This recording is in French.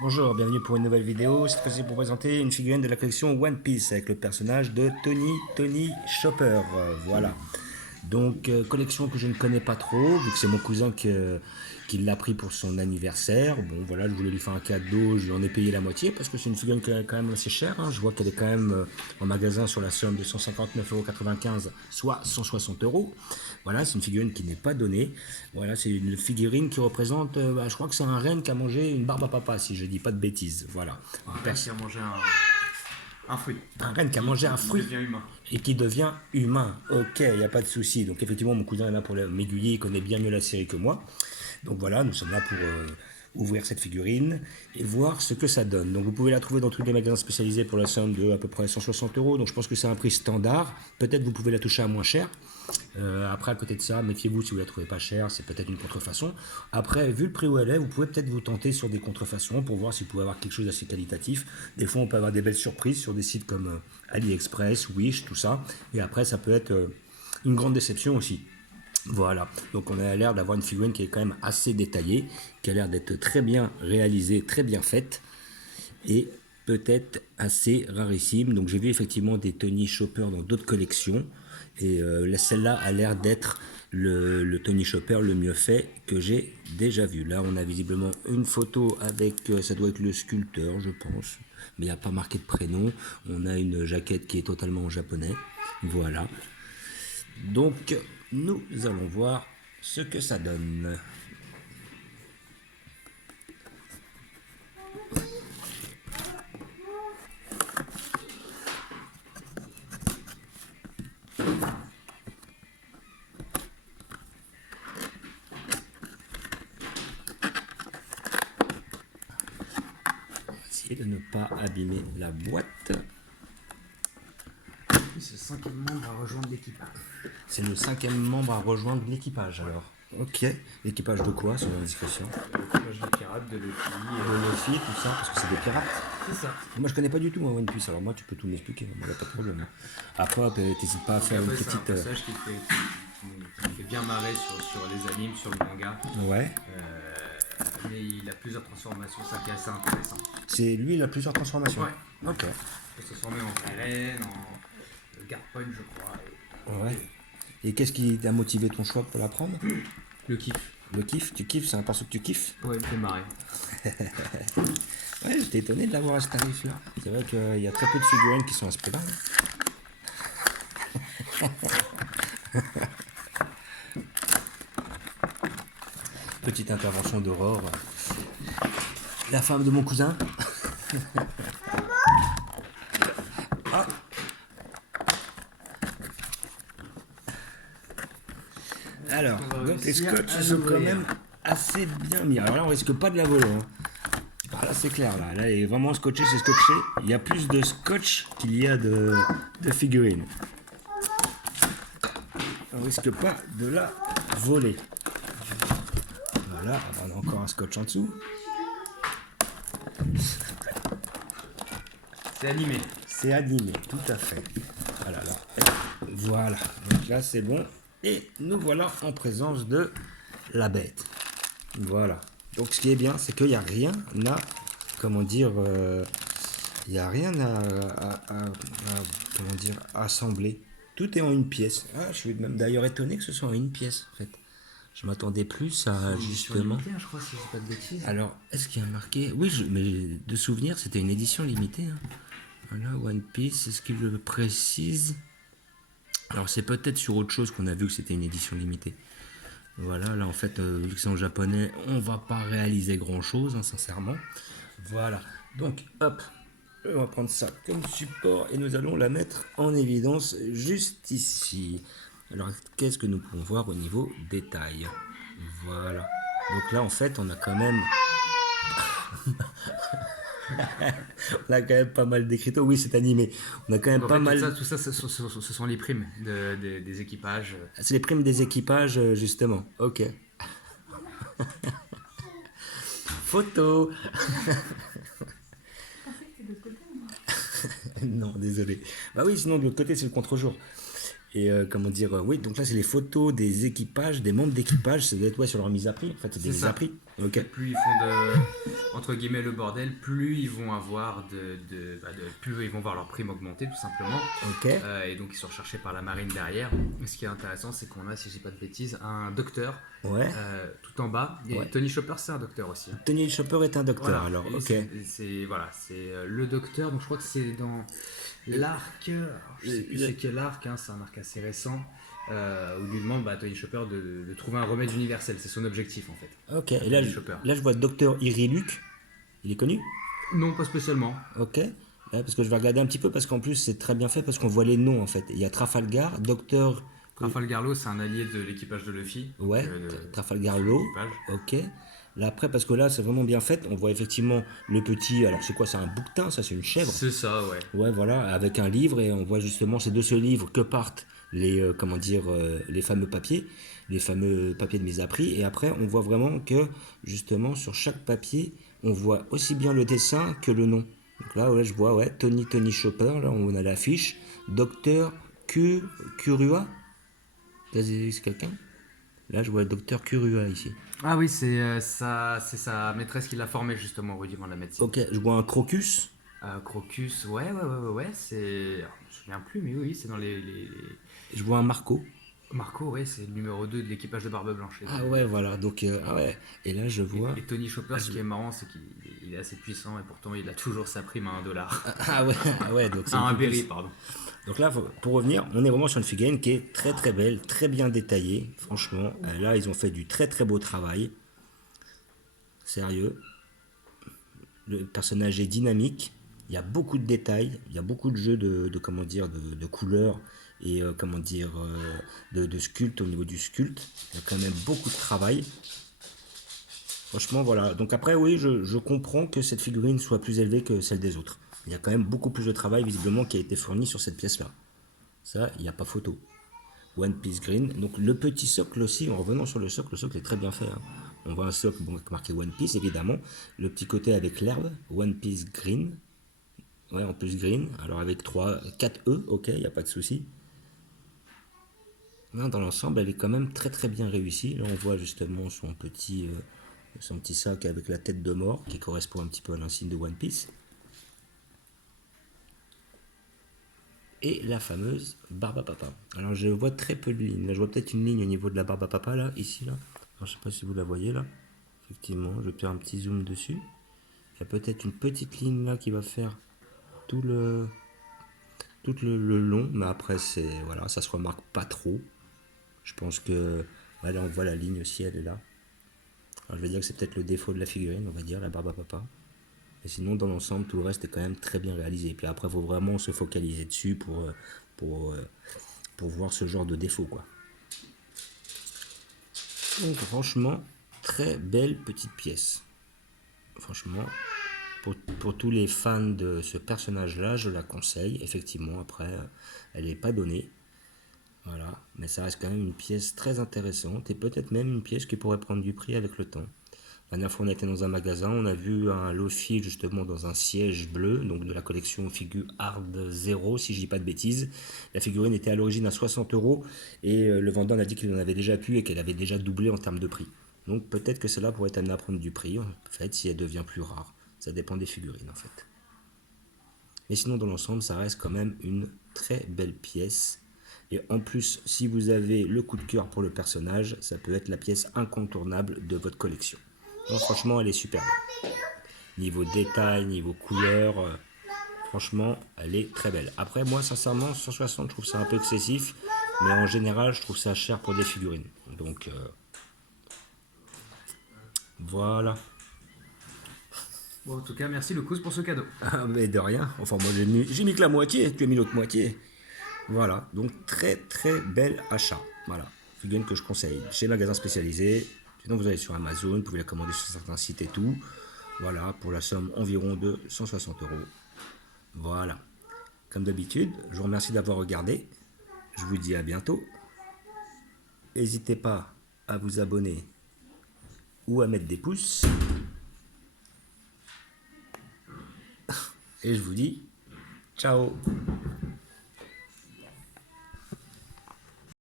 Bonjour, bienvenue pour une nouvelle vidéo. Cette fois-ci pour présenter une figurine de la collection One Piece avec le personnage de Tony Chopper. Voilà. Donc, collection que je ne connais pas trop, vu que c'est mon cousin qui l'a pris pour son anniversaire. Bon, voilà, je voulais lui faire un cadeau, je lui en ai payé la moitié parce que c'est une figurine qui est quand même assez chère. Hein. Je vois qu'elle est quand même en magasin sur la somme de 159,95 €, soit 160 euros. Voilà, c'est une figurine qui n'est pas donnée. Voilà, c'est une figurine qui représente, je crois que c'est un renne qui a mangé une barbe à papa, si je dis pas de bêtises. Voilà. Un renne qui a mangé un fruit. Un renne qui a mangé un fruit devient humain. et qui devient humain. Ok, il n'y a pas de souci. Donc effectivement, mon cousin est là pour m'aiguiller, il connaît bien mieux la série que moi. Donc voilà, nous sommes là pour ouvrir cette figurine et voir ce que ça donne. Donc vous pouvez la trouver dans tous les magasins spécialisés pour la somme de à peu près 160 euros. Donc je pense que c'est un prix standard. Peut-être vous pouvez la toucher à moins cher. Après, à côté de ça, méfiez-vous si vous la trouvez pas chère, c'est peut-être une contrefaçon. Après, vu le prix où elle est, vous pouvez peut-être vous tenter sur des contrefaçons pour voir si vous pouvez avoir quelque chose d'assez qualitatif. Des fois, on peut avoir des belles surprises sur des sites comme AliExpress, Wish, tout ça. Et après, ça peut être une grande déception aussi. Voilà, donc on a l'air d'avoir une figurine qui est quand même assez détaillée, qui a l'air d'être très bien réalisée, très bien faite, et peut-être assez rarissime. Donc j'ai vu effectivement des Tony Chopper dans d'autres collections, et celle-là a l'air d'être le Tony Chopper le mieux fait que j'ai déjà vu. Là on a visiblement une photo avec, ça doit être le sculpteur je pense, mais il n'y a pas marqué de prénom. On a une jaquette qui est totalement en japonais, voilà. Donc, nous allons voir ce que ça donne. On va essayer de ne pas abîmer la boîte. C'est le cinquième membre à rejoindre l'équipage. C'est le cinquième membre à rejoindre l'équipage alors. Ok. L'équipage de quoi, sur l'indiscrétion? L'équipage des pirates, de Luffy. De Luffy, tout ça, parce que c'est des pirates. C'est ça. Moi je connais pas du tout One Piece, alors moi tu peux tout m'expliquer, il n'y a pas de problème. Après, t'hésites pas à faire une Après, c'est un petite. passage qui fait bien marrer sur les animes, sur le manga. Ouais. Mais il a plusieurs transformations, ça qui est assez intéressant. C'est lui, il a plusieurs transformations. Ouais. Ok. Il peut se transformer en baleine, en garde point, je crois. Ouais. Et qu'est-ce qui t'a motivé ton choix pour la prendre? Le kiff. Le kiff, tu kiffes, c'est un perso que tu kiffes? Ouais, il me fait marrer. Ouais, j'étais étonné de l'avoir à ce tarif-là. C'est vrai qu'il y a très peu de figurines qui sont à ce prix-là. Petite intervention d'Aurore, la femme de mon cousin. Ah. Alors, donc les scotch sont quand même assez bien mis. Alors là, on risque pas de la voler. Hein. Ah, là, c'est clair. Là, elle est vraiment scotché, c'est scotché. Il y a plus de scotch qu'il y a de figurines. On risque pas de la voler. Voilà, on a encore un scotch en dessous. C'est animé. C'est animé, tout à fait. Voilà, là. Voilà, donc là c'est bon. Et nous voilà en présence de la bête. Voilà. Donc ce qui est bien, c'est qu'il n'y a rien à, comment dire, il n'y a rien comment dire, assembler. Tout est en une pièce. Ah, je suis même d'ailleurs étonné que ce soit en une pièce, en fait. Je m'attendais plus à justement. Limitée, je crois, si je dis pas de bêtises. Alors, est-ce qu'il y a marqué? Oui, mais de souvenir, c'était une édition limitée. Hein. Voilà, One Piece, est-ce qu'il le précise? Alors, c'est peut-être sur autre chose qu'on a vu que c'était une édition limitée. Voilà, là, en fait, vu que c'est en japonais, on va pas réaliser grand-chose, hein, sincèrement. Voilà, donc, hop, on va prendre ça comme support et nous allons la mettre en évidence juste ici. Alors, qu'est-ce que nous pouvons voir au niveau détail? Voilà. Donc là, en fait, on a quand même... on a quand même pas mal d'écriteaux. Oui, c'est animé. On a quand même En pas fait, mal... tout ça, ce sont les primes des équipages. C'est les primes des équipages, justement. Ok. Photo. Non, désolé. Bah oui, sinon de l'autre côté, c'est le contre-jour. Et comment dire, oui, donc là, c'est les photos des équipages, des membres d'équipage. Ça doit être sur leur mise à prix. En fait, c'est des mises à prix. Ok. Plus ils font entre guillemets le bordel, plus ils vont avoir plus ils vont voir leur prime augmenter tout simplement. Ok. Et donc ils sont recherchés par la marine derrière. Et ce qui est intéressant, c'est qu'on a, si je dis pas de bêtises, un docteur Ouais. tout en bas. Et Ouais. Tony Chopper, c'est un docteur aussi. Hein. Tony Chopper est un docteur, Voilà. alors. Et Ok. c'est le docteur. Donc je crois que c'est dans l'arc. Alors, je sais plus c'est quel arc. Hein, c'est un arc assez récent. Où il lui demande Tony Chopper de trouver un remède universel. C'est son objectif en fait. Ok. Et là, Tony Chopper. là, je vois docteur Iriluc. Il est connu? Non, pas spécialement. Ok. Ouais, parce que je vais regarder un petit peu parce qu'en plus c'est très bien fait parce qu'on voit les noms en fait. Il y a Trafalgar, Docteur. Trafalgar Law, c'est un allié de l'équipage de Luffy. Ouais, Donc, Trafalgar Law. l'équipage. Ok. Là après parce que là c'est vraiment bien fait. On voit effectivement le petit. Alors c'est quoi? C'est un bouquetin, ça c'est une chèvre. C'est ça, ouais. Ouais, voilà, avec un livre et on voit justement c'est de ce livre que partent les les fameux papiers de mise à prix. Et après on voit vraiment que justement sur chaque papier on voit aussi bien le dessin que le nom. Donc là ouais, je vois ouais Tony Chopper, là on a l'affiche Docteur Kurua. Là, c'est quelqu'un? Là je vois le Docteur Kurua ici. Ah oui, c'est sa maîtresse qui l'a formé justement au rudiment de la médecine. Ok, je vois un Crocus. Crocus, ouais, c'est... alors, je me souviens plus, mais oui, c'est dans les... Je vois un Marco. Marco, ouais, c'est le numéro 2 de l'équipage de Barbe Blanche. Ah ouais, voilà. Donc, ah ouais. Et là, je vois. Et Tony Chopper, ce qui est marrant, c'est qu'il est assez puissant et pourtant il a toujours sa prime à $1. Ah ouais, ah ouais. Donc, c'est Ah, un une plus- berry, pardon. Donc là, pour revenir, on est vraiment sur une figurine qui est très très belle, très bien détaillée. Franchement, là, ils ont fait du très très beau travail. Sérieux. Le personnage est dynamique. Il y a beaucoup de détails. Il y a beaucoup de jeux comment dire, de couleurs et de sculpte au niveau du sculpte. Il y a quand même beaucoup de travail. Franchement, voilà. Donc après, oui, je comprends que cette figurine soit plus élevée que celle des autres. Il y a quand même beaucoup plus de travail visiblement qui a été fourni sur cette pièce-là. Ça, il n'y a pas photo. One Piece Green. Donc le petit socle aussi, en revenant sur le socle est très bien fait. Hein. On voit un socle marqué One Piece évidemment. Le petit côté avec l'herbe, One Piece Green. Ouais, en plus green. Alors avec 4 E, ok, il n'y a pas de souci. Non, dans l'ensemble, elle est quand même très très bien réussie. Là, on voit justement son petit sac avec la tête de mort qui correspond un petit peu à l'insigne de One Piece. Et la fameuse barbe à papa. Alors je vois très peu de lignes. Là, je vois peut-être une ligne au niveau de la barbe à papa, là, ici, là. Alors, je sais pas si vous la voyez, là. Effectivement, je vais faire un petit zoom dessus. Il y a peut-être une petite ligne, là, qui va faire tout le long. Mais après, voilà, ça se remarque pas trop. Je pense que... Là, on voit la ligne aussi, elle est là. Alors, je vais dire que c'est peut-être le défaut de la figurine, on va dire, la barbe à papa. Et sinon, dans l'ensemble, tout le reste est quand même très bien réalisé. Et puis après, il faut vraiment se focaliser dessus pour voir ce genre de défaut, quoi. Donc, franchement, très belle petite pièce. Franchement, pour tous les fans de ce personnage-là, je la conseille. Effectivement, après, elle n'est pas donnée. Voilà, mais ça reste quand même une pièce très intéressante et peut-être même une pièce qui pourrait prendre du prix avec le temps. La dernière fois, on a été dans un magasin, on a vu un Luffy justement dans un siège bleu, donc de la collection Figure Hard 0, si je dis pas de bêtises. La figurine était à l'origine à 60 € et le vendeur a dit qu'il en avait déjà plus et qu'elle avait déjà doublé en termes de prix. Donc peut-être que cela pourrait amener à prendre du prix, en fait, si elle devient plus rare. Ça dépend des figurines, en fait. Mais sinon, dans l'ensemble, ça reste quand même une très belle pièce. Et en plus, si vous avez le coup de cœur pour le personnage, ça peut être la pièce incontournable de votre collection. Donc, franchement, elle est super belle. Niveau détail, niveau couleur, franchement, elle est très belle. Après, moi, sincèrement, 160, je trouve ça un peu excessif. Mais en général, je trouve ça cher pour des figurines. Donc, voilà. Bon, en tout cas, merci le Cous pour ce cadeau. Ah, mais de rien. Enfin, moi, j'ai mis que la moitié. Tu as mis l'autre moitié. Voilà. Donc, très, très bel achat. Voilà. Figurine que je conseille. Chez Magasin Spécialisé. Sinon, vous allez sur Amazon. Vous pouvez la commander sur certains sites et tout. Voilà. Pour la somme environ de 160 €. Voilà. Comme d'habitude, je vous remercie d'avoir regardé. Je vous dis à bientôt. N'hésitez pas à vous abonner ou à mettre des pouces. Et je vous dis ciao.